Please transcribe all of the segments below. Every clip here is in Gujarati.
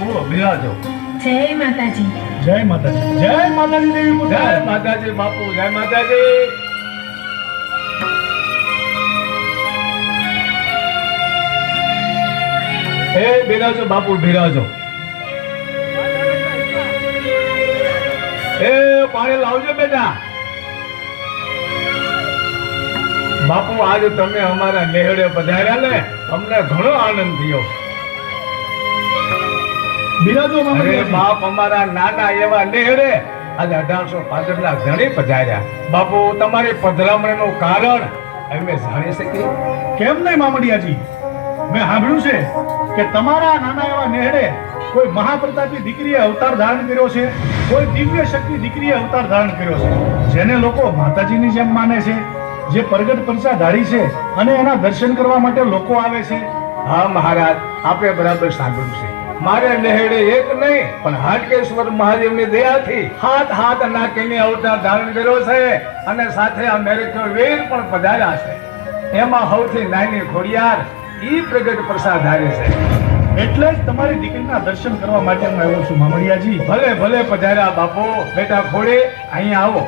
બાપુ બિરાજો. જય માતાજી. જય માતાજી. જય માતાજી દેવી જય માતાજી બાપુ જય માતાજી. એ બિરાજો બાપુ બિરાજો. એ પાણી લાવજો બેટા. બાપુ આજે તમે અમારા નેહડે પધાર્યા ને અમને ઘણો આનંદ થયો. બિરાજો અરે બાપ અમારા નાના એવા નેહડે આજે અઢારસો પાંસઠના ધણી પધાર્યા. બાપુ તમારી પધરામણીનું કારણ અમે જાણી શકીએ કેમ નહીં મામડિયાજી? મેં સાંભળ્યું છે કે તમારા નાના એવા નેહડે કોઈ મહાપ્રતાપી દીકરીએ અવતાર ધારણ કર્યો છે કોઈ દિવ્ય શક્તિ દીકરીએ અવતાર ધારણ કર્યો છે. જેને લોકો માતાજીની જેમ માને છે જે પ્રગટ પરચાધારી છે અને એના દર્શન કરવા માટે લોકો આવે છે. હા મહારાજ આપણે બરાબર સાંભળ્યું છે. મારે નહેડે એક નહીં પણ હાટકેશ્વર મહાદેવની દયાથી હાથ હાથ નાખીને અવતાર ધારણ કર્યો છે અને સાથે આ મેરેજો વેર પણ પધાર્યા છે. એમાં સૌથી નાની ખોડિયાર ઈ પ્રગટ પ્રસાદ ધારે છે. એટલે જ તમારી દીકરીના દર્શન કરવા માટે હું આવ્યો છું મામડિયાજી ભલે ભલે પધાર્યા બાપો. બેટા ખોડે અહીંયા આવો.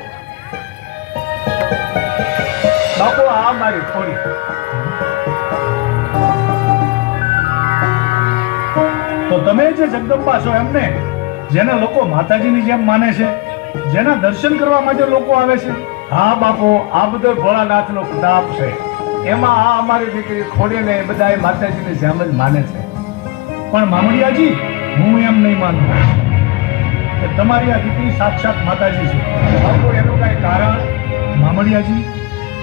બાપો આ મારી ખોડી. તો તમે જે જગદંબા છો એમને, જેને લોકો માતાજીની જેમ માને છે, જેના દર્શન કરવા માટે લોકો આવે છે, હા બાપુ, આ બધો ભોળાનાથનો પ્રતાપ છે. એમાં આ અમારી દીકરી ખોડીને એ બધા માતાજીની જેમ જ માને છે. પણ મામડિયાજી, હું એમ નહીં માનું. કે તમારી આ દીકરી સાક્ષાત માતાજી છે. એનું કઈ કારણ? મામડિયાજી,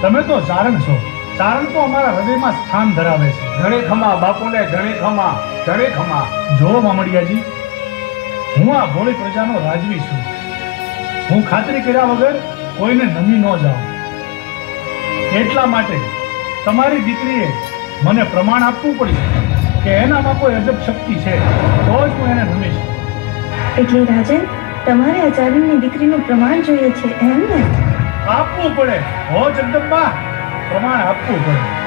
તમે તો ચારણ છો. ચારણ તો અમારા હૃદયમાં સ્થાન ધરાવે છે. ઘણી ખમા બાપુને ઘણી ખમા ઘણી ખમા જો મામડિયાજી હું આ ભોળી પ્રજાનો રાજવી છું. હું ખાતરી કર્યા વગર કોઈને નમી ન જાઉં. એટલા માટે તમારી દીકરીએ મને પ્રમાણ આપવું પડ્યું કે એનામાં કોઈ અજબ શક્તિ છે તો જ હું એને નમીશ. એટલે રાજન તમારે આચાર્યની દીકરીનું પ્રમાણ જોઈએ છે એમ ને? આપવું પડે. હો જગદંબા પ્રમાણ આપવું પડે.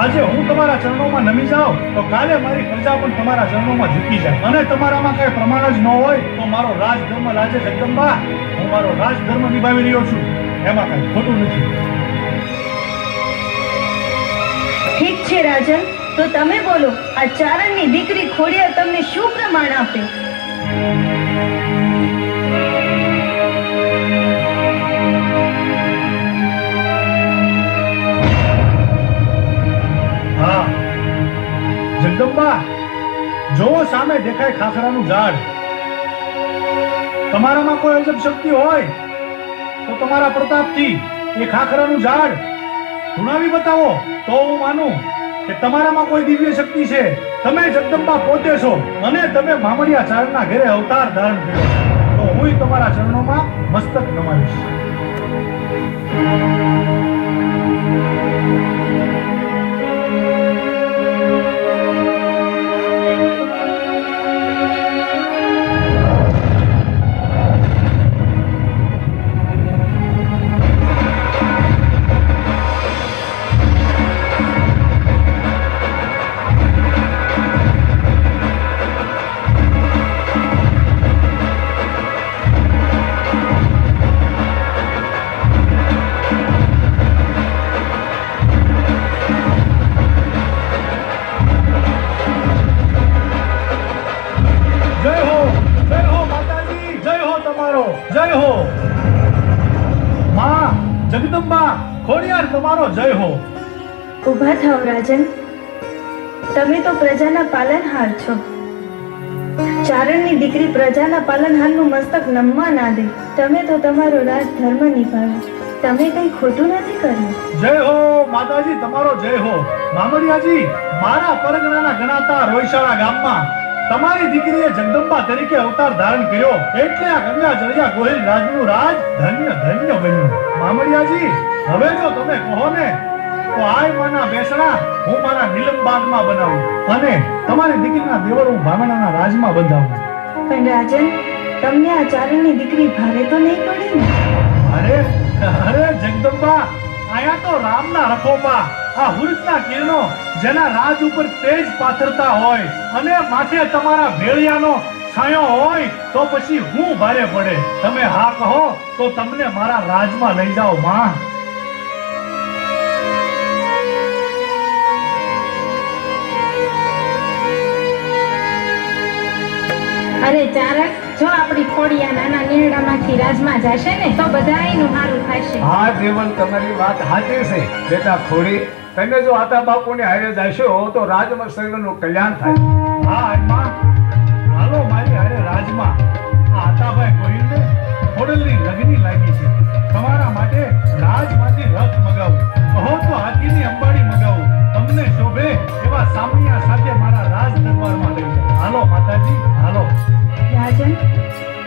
આજે હું તમારા ચરણોમાં નમી જાઉં, તો કાલે મારી પ્રજા પણ તમારા ચરણોમાં ઝૂકી જાય. અને તમારામાં કઈ પ્રમાણ જ ન હોય, તો મારો રાજધર્મ રાજે જગદંબા. હું મારો રાજધર્મ નિભાવી રહ્યો છું. એમાં કઈ ખોટું નથી. ઠીક છે રાજન તો તમે બોલો, આ ચારણની દીકરી ખોડિયા તમને શું પ્રમાણ આપે? જગદંબા જો સામે દેખાય ખાખરાનું ઝાડ. તમારામાં કોઈ અજબ શક્તિ હોય, તો તમારા પ્રતાપથી એ ખાખરાનું ઝાડ ધુણાવી બતાવો. તો હું માનું કે તમારામાં કોઈ દિવ્ય શક્તિ છે. તમે જગદંબા પોતે છો અને તમે મામડિયા ચારણના ઘરે અવતાર ધારણ કર્યો તો હું તમારા ચરણોમાં મસ્તક નમાવીશ. તો પ્રજાના પાલનહાર છો. ચારણની દીકરી પ્રજાના પાલનહારનું મસ્તક નમવા ના દે. તમે તો તમારો રાજ ધર્મ નિભાવ્યો તમે કઈ ખોટું નથી કર્યું? જય હો, માતાજી, તમારો જય હો. મામડિયાજી મારા પરગણાના ગણાતા રોઈશાળા ગામમાં તમારી દીકરીએ જગદંબા તરીકે અવતાર ધારણ કર્યો. એટલે આ ગંગા જળિયા ગોહિલ રાજનું રાજ ધન્ય ધન્ય બન્યું. મામડિયાજી હવે જો તમે કહો ને તો આય માના બેસણા હું મારા નીલમબાગમાં બનાવું અને તમારી દીકરીના દેવર હું ભામણાના રાજમાં બંધાવું. પણ રાજન તમને આ ચારણની દીકરી ભારે તો નહીં પડે ને? અરે અરે જગદંબા આયા તો રામના રખોપા. આ હુરસના કિરણો જેના રાજ ઉપર તેજ પાથરતા હોય અને માથે તમારા ભેળિયાનો છાંયો હોય તો પછી હું ભારે પડે. તમે હા કહો તો તમને મારા રાજમાં લઈ જાઓ માં. અરે ચારક, જો આપણી ખોડિયા નાના નીરડામાંથી રાજમાં જશે ને, તો બધાયનું સારું થશે હા દેવલ તમારી વાત સાચી છે. બેટા ખોડી તમે જો આતા બાપુને હારે જશો, તો રાજમાં સર્વનું કલ્યાણ થાય. હા માં હાલો, મારી હારે રાજમાં. આ આતાભાઈ ગોહિલને ખોડલની લગની લાગી છે. તમારા માટે રાજમાંથી રથ મગાવું.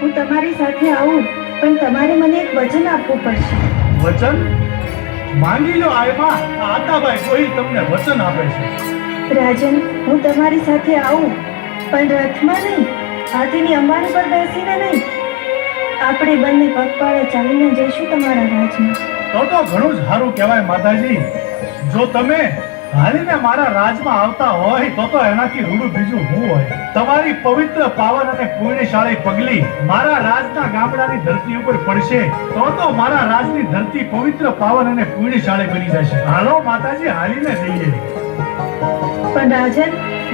હું તમારી સાથે આવું પણ તમારે મને એક વચન આપવું પડશે. વચન? માંગી લો આયમા. આતાભાઈ કોઈ તમને વચન આપે છે. રાજન હું તમારી સાથે આવું પણ રથમાં નહીં હાથીની અંબાડી પર બેસીને નહીં. આપણે બંને પગપાળે ચાલીને જઈશું તમારા રાજમાં. તો તો ઘણું જ સારું કહેવાય માતાજી. જો તમે હાલીને મારા રાજમાં આવતા હોય તો તો એનાથી રૂડું બીજું હું હોય. તમારી પવિત્ર પાવન અને પુણ્યશાળી પગલી મારા રાજના ગામડાની ધરતી ઉપર પડશે તો તો મારા રાજની ધરતી પવિત્ર પાવન અને પુણ્યશાળી બની જશે. હાલો માતાજી હાલીને જઈએ. પણ રાજન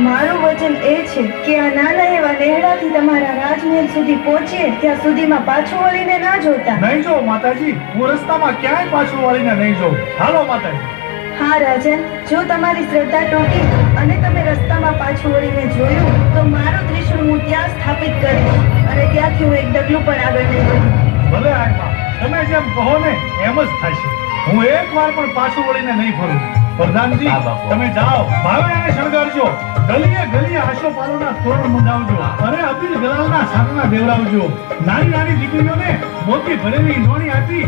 મારું વચન એ છે કે આ નાના એવા નેહડાથી તમારા રાજમહેલ સુધી પહોંચીએ ત્યાં સુધીમાં પાછું વળીને ના જોતા. નહીં જો માતાજી હું રસ્તામાં ક્યાંય પાછું વાળીને નહીં જોઉં. હાલો માતાજી. હા રાજન જો તમારી શ્રદ્ધા તૂટી અને તમે રસ્તામાં પાછું વળીને જોયું તો મારો ત્રિશુળ હું ત્યાં સ્થાપિત કરીશ અને ત્યાંથી હું એક ડગલું પણ આગળ નહીં વધું ભલે તમે જેમ કહો ને એમ જ થશે. હું એક વાર પણ પાછું વળીને નહીં ફરું. પ્રધાનજી તમે જાઓ. ભાવનાને શણગારજો. ગલીએ ગલીએ આશોપાલોના તોરણ મંડાવજો અને અબીલ ગલાલના સાધના દેવડાવજો નાની નાની દીકરીઓને મોતી ભરેલી નોણી આપી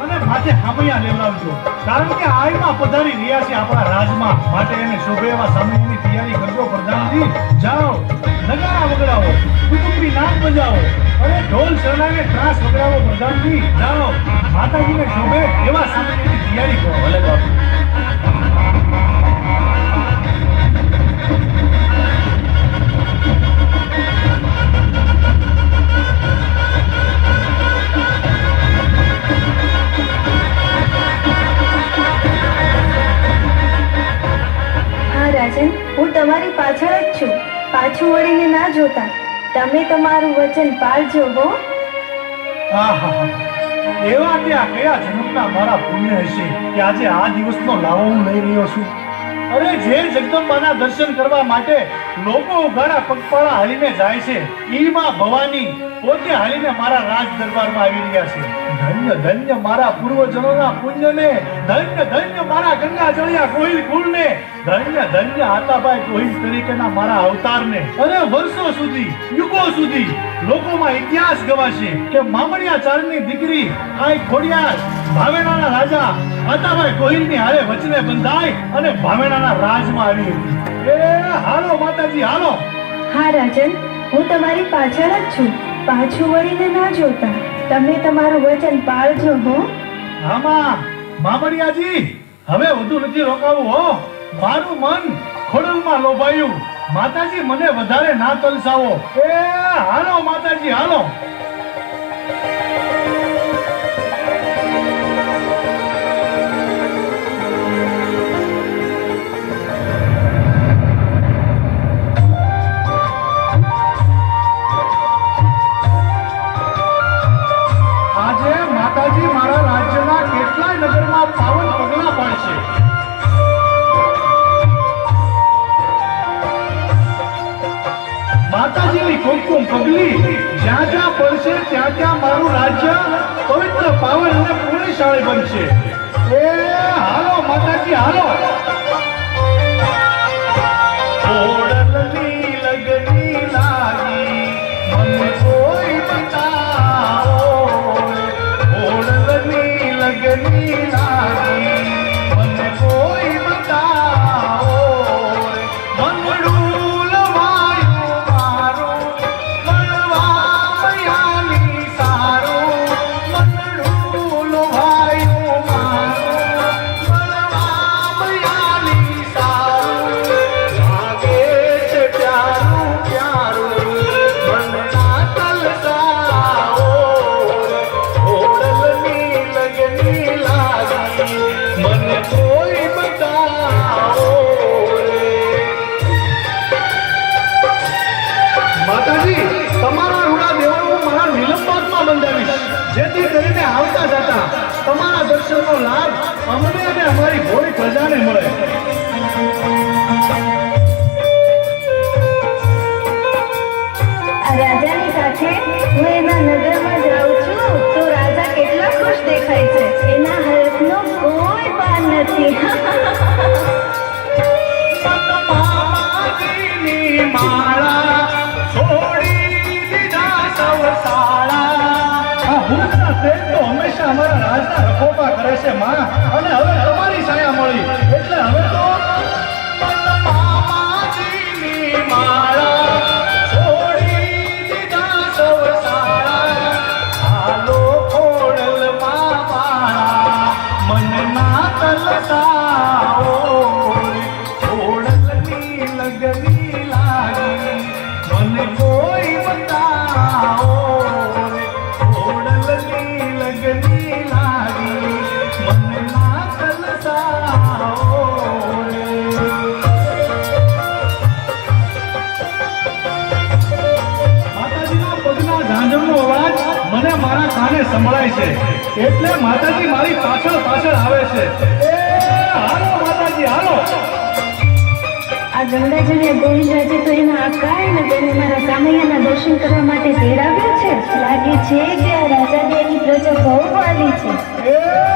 અને માથે હામૈયા લેવડાવજો. કારણ કે આયમાં પધારી રહ્યા છે આપણા રાજમાં. માટે એને શોભે એવા સમયની તૈયારી કરજો પ્રધાનજી. જાઓ, નગારા વગડાવો કુટુંબી નામ બજાવો. અને ઢોલ શરણાને ત્રાસ વગડાવો પ્રધાનજી. જાઓ, માતાજીને શોભે એવા સમયની તૈયારી કરો. ભલે બાપુ. તમે તમારું વચન પાળજો હો. આહાહા. એવા ત્યાં કયા જન્મના મારા પુણ્ય હશે કે આજે આ દિવસનો લાવો હું લઈ રહ્યો છું? અરે, જે જગદંબાના દર્શન કરવા માટે લોકો ઉઘાડા પગપાળા હાલીને જાય છે, ઈમાં ભવાની પોતે હાલીને મારા રાજ દરબારમાં આવી રહ્યા છે. ધન્ય ધન્ય મારા પૂર્વજનોના પુણ્યને, ધન્ય ધન્ય મારા ગંગા જળિયા કોહિલ કુળને ધન્ય ધન્ય આતાભાઈ કોહિલ તરીકેના મારા અવતારને. અને વર્ષો સુધી, યુગો સુધી લોકોમાં ઇતિહાસ ગવાશે કે મામણિયા ચારણની દીકરી આઈ ખોડિયાર ભાવેણાના રાજા આતાભાઈ કોહિલની હારે વચને બંધાય અને ભાવેણાના રાજમાં આવી એ, હાલો માતાજી, હાલો. હા, રાજન, હું તમારી પાછળ જ છું. પાછું વળીને ના જોતા. તમે તમારું વચન પાળજો, હો. આમાં મામડિયાજી હવે વધુ નથી રોકાવું, હો. મારું મન ખોડલમાં લોભાયું. માતાજી મને વધારે ના તલસાવો એ, હાલો, માતાજી, હાલો. માતાજીની કુમકુમ પગલી. જ્યાં જ્યાં પડશે, ત્યાં ત્યાં મારું રાજ્ય પવિત્ર પાવન અને પુણ્યશાળી બનશે. એ હાલો, માતાજી, હાલો. હંમેશા અમારા રાજના રખોપા કરે છે, માં. અને હવે તમારી છાયા મળી. એટલે હવે તો સંભળાય છે. એટલે માતાજી મારી પાછળ પાછળ આવે છે. એ હાલો માતાજી હાલો. આ તો એના આકાય ને તેને મારા કામૈયાના દર્શન કરવા માટે તેડાવ્યો છે. લાગે છે કે આ દેવી પ્રજા બહુ વાલી છે.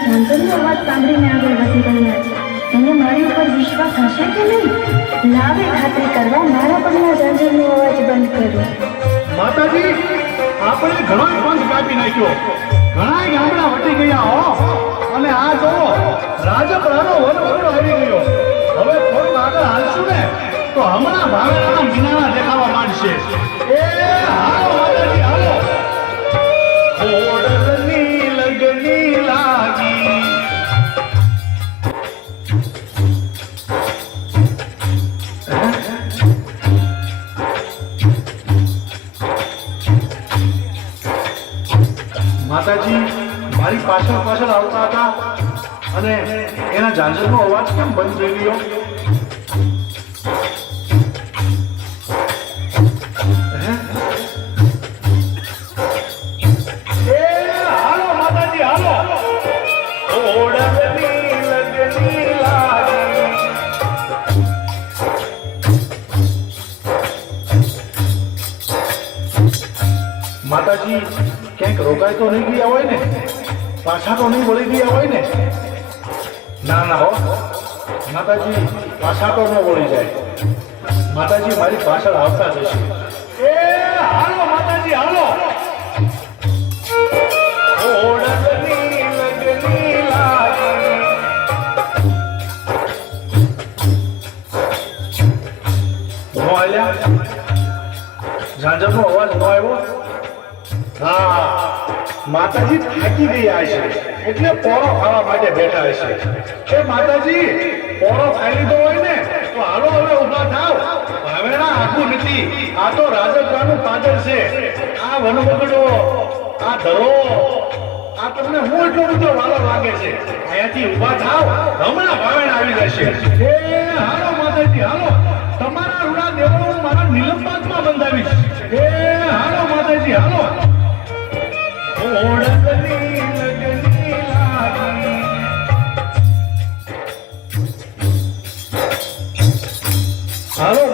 ઝાંઝરનો અવાજ સાંભળીને આગળ વધી રહ્યા છે. એને મારી ઉપર વિશ્વાસ હશે કે નહીં? લાવે ખાતરી કરવા મારા પગના ઝાંઝરનો અવાજ બંધ કર્યો માતાજી આપણે ઘણો પંથ કાપી નાખ્યો. ઘણા ગામડા વટી ગયા હો. અને આ જો રાજપરાનો વનવગડો આવી ગયો. હવે થોડું આગળ હાલશું ને? તો હમણાં ભાવેણાના મીનાણા દેખાવા માંડશે. એ હાલો અને એના ઝાંઝરનો અવાજ કેમ બંધ થઈ ગયો? માતાજી, ક્યાંક રોકાય તો નહીં ગયા હોય ને? પાછા તો નહીં વળી ગયા હોય ને? ના ના. હો માતાજી પાછા તો ન વળી જાય. માતાજી મારી પાછળ આવતા જશે. એ હાલો માતાજી હાલો. ઝાંઝરનો અવાજ ન આવ્યો? માતાજી થાકી ગયા છે. એટલે પોરો ખાવા માટે બેઠા છે કે માતાજી પોરો ખાઈ લીધો હોય ને, તો હાલો હવે ઊભા થાવ. ભાવેણા આખું નથી. આ તો રાજપરાનું પાદર છે. આ વનબગડો આ ધરો, આ તમને હું એટલો બધો વાલો લાગે છે. અહીંયાથી ઊભા થાવ. હમણાં ભાવેણ આવી જશે. એ, હાલો માતાજી, હાલો. તમારા રૂડા દેવો હું મારા નીલમબાગમાં બંધાવીશ. એ, હાલો માતાજી, હાલો. હાલો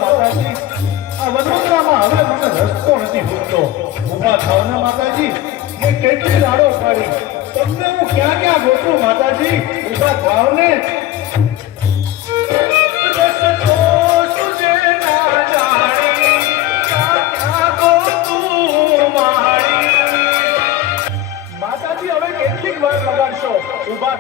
માતાજી. આ વડોદરામાં હવે મને રસ્તો નથી ભૂલતો ઊભા થાવ માતાજી. મેં કેટલી લાડો પાડી તમને હું ક્યાં ક્યાં ગોતું માતાજી? ઊભા થાવ ને.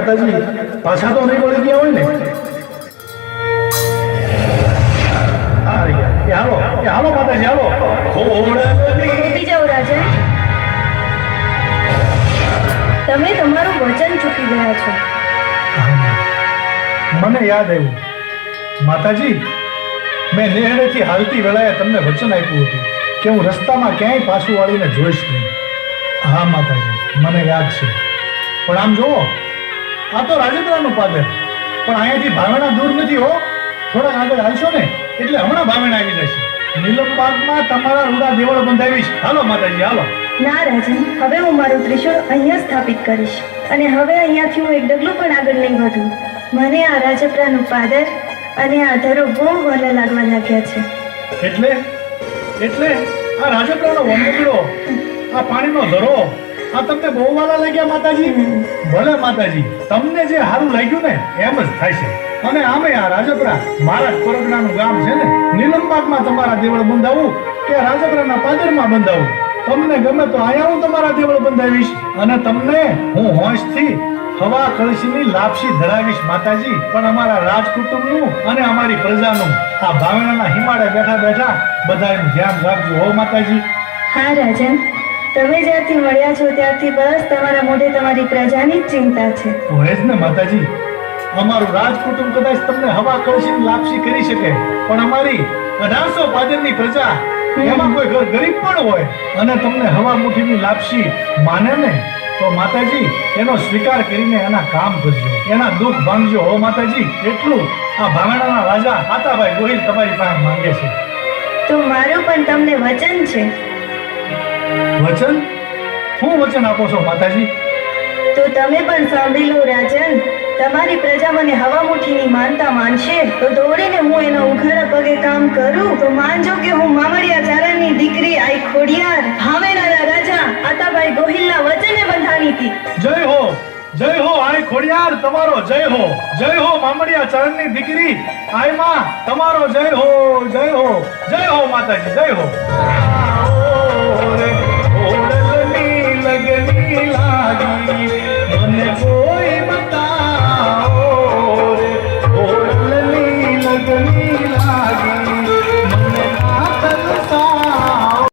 માતાજી પાછા તો નહીં વળી ગયા હોય ને. આ રહ્યા. એ હાલો હાલો માતાજી હાલો. ઓળલની ઉઠી જાઓ રાજન તમે તમારું વચન ચૂકી ગયા છો. મને યાદ આવ્યું. માતાજી મેં નેહડેથી હાલતી વેળાએ તમને વચન આપ્યું હતું કે હું રસ્તામાં ક્યાંય પાછું વાળીને જોઈશ નહીં. હા માતાજી મને યાદ છે. પણ આમ જુઓ આ તો રાજેન્દ્રનું પાદર પણ અહીંયાથી ભાવેણા દૂર નથી હો. થોડાક આગળ હાલશો ને એટલે હમણાં ભાવેણા આવી જશે. નીલમ બાગમાં તમારા રૂડા દેવળ બંધાવીશ. હાલો માતાજી હાલો. ના રાજન હવે હું મારું ત્રિશુળ અહીંયા સ્થાપિત કરીશ. અને હવે અહીંયાથી હું એક ડગલું પણ આગળ નહીં વધું. મને આ રાજપરાનું પાદર અને આ ધરો બહુ વહાલા લાગવા લાગ્યા છે. એટલે? એટલે? આ રાજપરાનો વનડો આ પાણીનો ધરો? આ તમને બહુ વાલા લાગ્યા, માતાજી? ભલે, માતાજી. તમને જે સારું લાગ્યું ને, એમ જ થાય અને આમે આ રાજપરા, મારા જ પરગણાનું ગામ છે ને નીલમબાગમાં તમારા દેવળ બંધાવું કે રાજપરાના પાદરમાં બંધાવું? તમને ગમે તો અહીંયા હું તમારા દેવળ બંધાવીશ. અને તમને હું હોંશથી હવા કળશીની લાપસી ધરાવીશ, માતાજી. પણ અમારા રાજ કુટુંબનું અને અમારી પ્રજાનું, આ ભાવનાના હિમાડે બેઠા બેઠા બધાનું ધ્યાન રાખજો, હો, માતાજી. હા રાજન તમે જ્યારથી મળ્યા છો ત્યારથી બસ તમારા મોઢે તમારી પ્રજાની જ ચિંતા છે. હોય જ ને માતાજી. અમારું રાજ કુટુંબ કદાચ તમને હવા કળશી લાપસી કરી શકે પણ અમારી અઢારસો પાદરની પ્રજા એમાં કોઈ ઘર ગરીબ પણ હોય અને તમને હવા મુઠીની લાપસી માને ને તો માતાજી એનો સ્વીકાર કરીને એના કામ કરજો. એના દુઃખ ભાંગજો. હો માતાજી એટલું આ ભાવનાના રાજા આતાભાઈ ગોહિલ તમારી પાસે માંગે છે. તો મારું પણ તમને વચન છે. વચન? શું વચન આપો છો માતાજી? તો તમે પણ સાંભળી લો રાજન. તમારી પ્રજા મને હવા મુઠીની માનતા માનશે. તો દોડીને હું એના ઉઘાડા પગે કામ કરું. તો માનજો કે હું મામડિયા ચારણની દીકરી આઈ ખોડિયાર. ભાવેણાના રાજા આતાભાઈ ગોહિલના વચને બંધાણી હતી. જય હો જય હો આય ખોડિયાર તમારો જય હો. જય હો મામડિયા ચરણની દીકરી. આઈ માં તમારો જય હો જય હો. જય હો માતાજી જય હો. लागी मन को